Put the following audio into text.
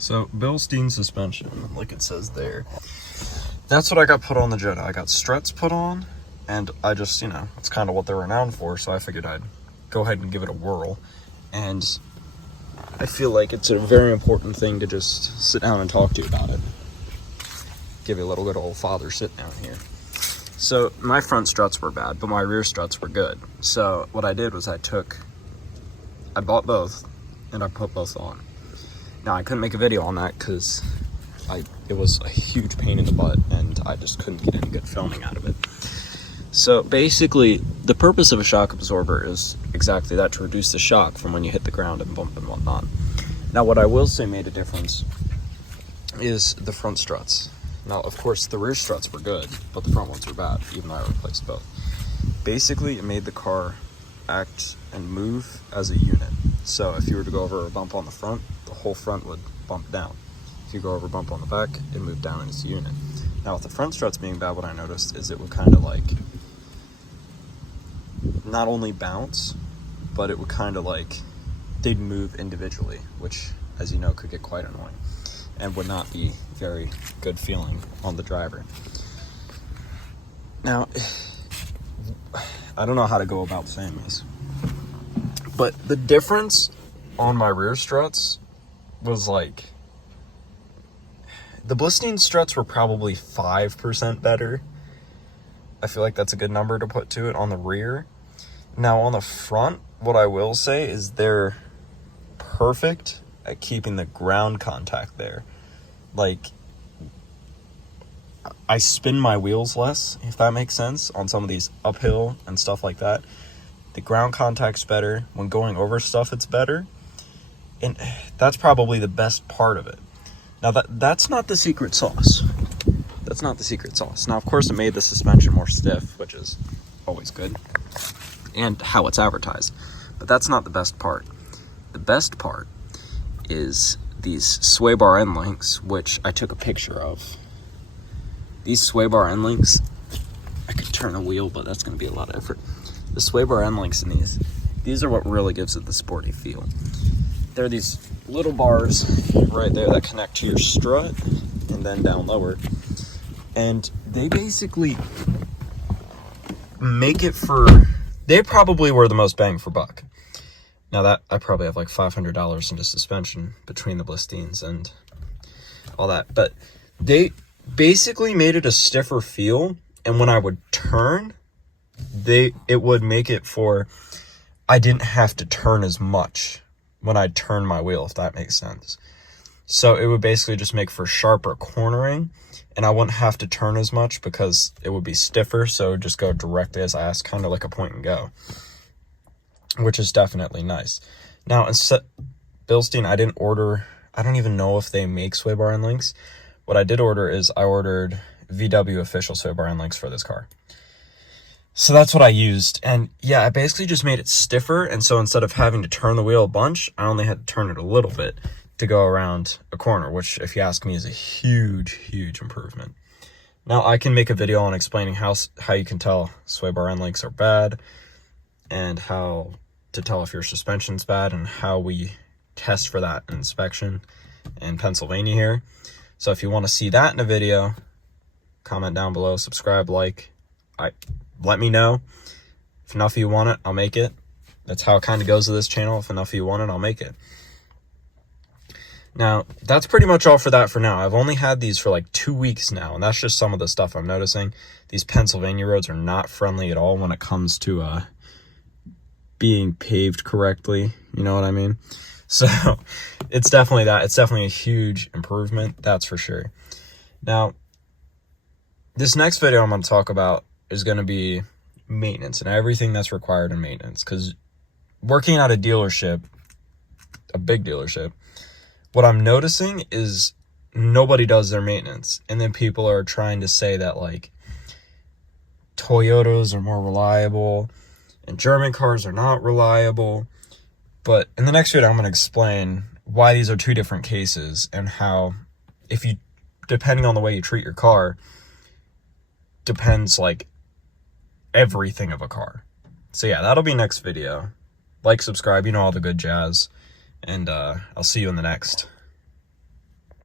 So Bilstein suspension, like it says there, that's what I got put on the Jetta. I got struts put on, and I just, it's kind of what they're renowned for, so I figured I'd go ahead and give it a whirl. And I feel like it's a very important thing to just sit down and talk to you about it. Give you a little good old father sit down here. So my front struts were bad, but my rear struts were good. So what I did was I bought both and I put both on. Now I couldn't make a video on that because it was a huge pain in the butt and I just couldn't get any good filming out of it. So basically the purpose of a shock absorber is exactly that, to reduce the shock from when you hit the ground and bump and whatnot. Now what I will say made a difference is the front struts. Now, of course, the rear struts were good, but the front ones were bad, even though I replaced both. Basically, it made the car act and move as a unit. So if you were to go over a bump on the front, the whole front would bump down. If you go over a bump on the back, it moved down as a unit. Now, with the front struts being bad, what I noticed is it would kind of like not only bounce, but it would kind of like they'd move individually, which, as you know, could get quite annoying and would not be very good feeling on the driver. Now, I don't know how to go about saying this, but the difference on my rear struts was like, the Blistein struts were probably 5% better. I feel like that's a good number to put to it on the rear. Now on the front, what I will say is they're perfect at keeping the ground contact there. Like, I spin my wheels less, if that makes sense, on some of these uphill and stuff like that. The ground contact's better. When going over stuff, it's better. And that's probably the best part of it. Now, that's not the secret sauce. That's not the secret sauce. Now, of course, it made the suspension more stiff, which is always good, and how it's advertised. But that's not the best part. The best part is these sway bar end links, which I took a picture of. These sway bar end links, I could turn a wheel, but that's going to be a lot of effort. The sway bar end links in these are what really gives it the sporty feel. They're these little bars right there that connect to your strut and then down lower. And they basically make it they probably were the most bang for buck. Now that I probably have like $500 into suspension between the Blisteins and all that, but they basically made it a stiffer feel. And when I would turn, it would make it I didn't have to turn as much when I turn my wheel, if that makes sense. So it would basically just make for sharper cornering, and I wouldn't have to turn as much because it would be stiffer, so it would just go directly as I asked, kind of like a point and go, which is definitely nice. Now, instead, Bilstein, I don't even know if they make sway bar end links. What I did order is I ordered VW official sway bar end links for this car. So that's what I used. And yeah, I basically just made it stiffer. And so instead of having to turn the wheel a bunch, I only had to turn it a little bit to go around a corner, which, if you ask me, is a huge, huge improvement. Now, I can make a video on explaining how you can tell sway bar end links are bad and how to tell if your suspension's bad and how we test for that in inspection in Pennsylvania here. So if you want to see that in a video, comment down below, subscribe, like, let me know. If enough of you want it, I'll make it. That's how it kind of goes with this channel. If enough of you want it, I'll make it. Now, that's pretty much all for that for now. I've only had these for like 2 weeks now, and that's just some of the stuff I'm noticing. These Pennsylvania roads are not friendly at all when it comes to being paved correctly. You know what I mean? So it's definitely that. It's definitely a huge improvement, that's for sure. Now, this next video I'm going to talk about is going to be maintenance and everything that's required in maintenance. Because working at a dealership, a big dealership, what I'm noticing is nobody does their maintenance. And then people are trying to say that like Toyotas are more reliable and German cars are not reliable. But in the next video, I'm going to explain why these are two different cases and how, depending on the way you treat your car, depends like everything of a car. So yeah, that'll be next video. Like, subscribe, all the good jazz, and I'll see you in the next.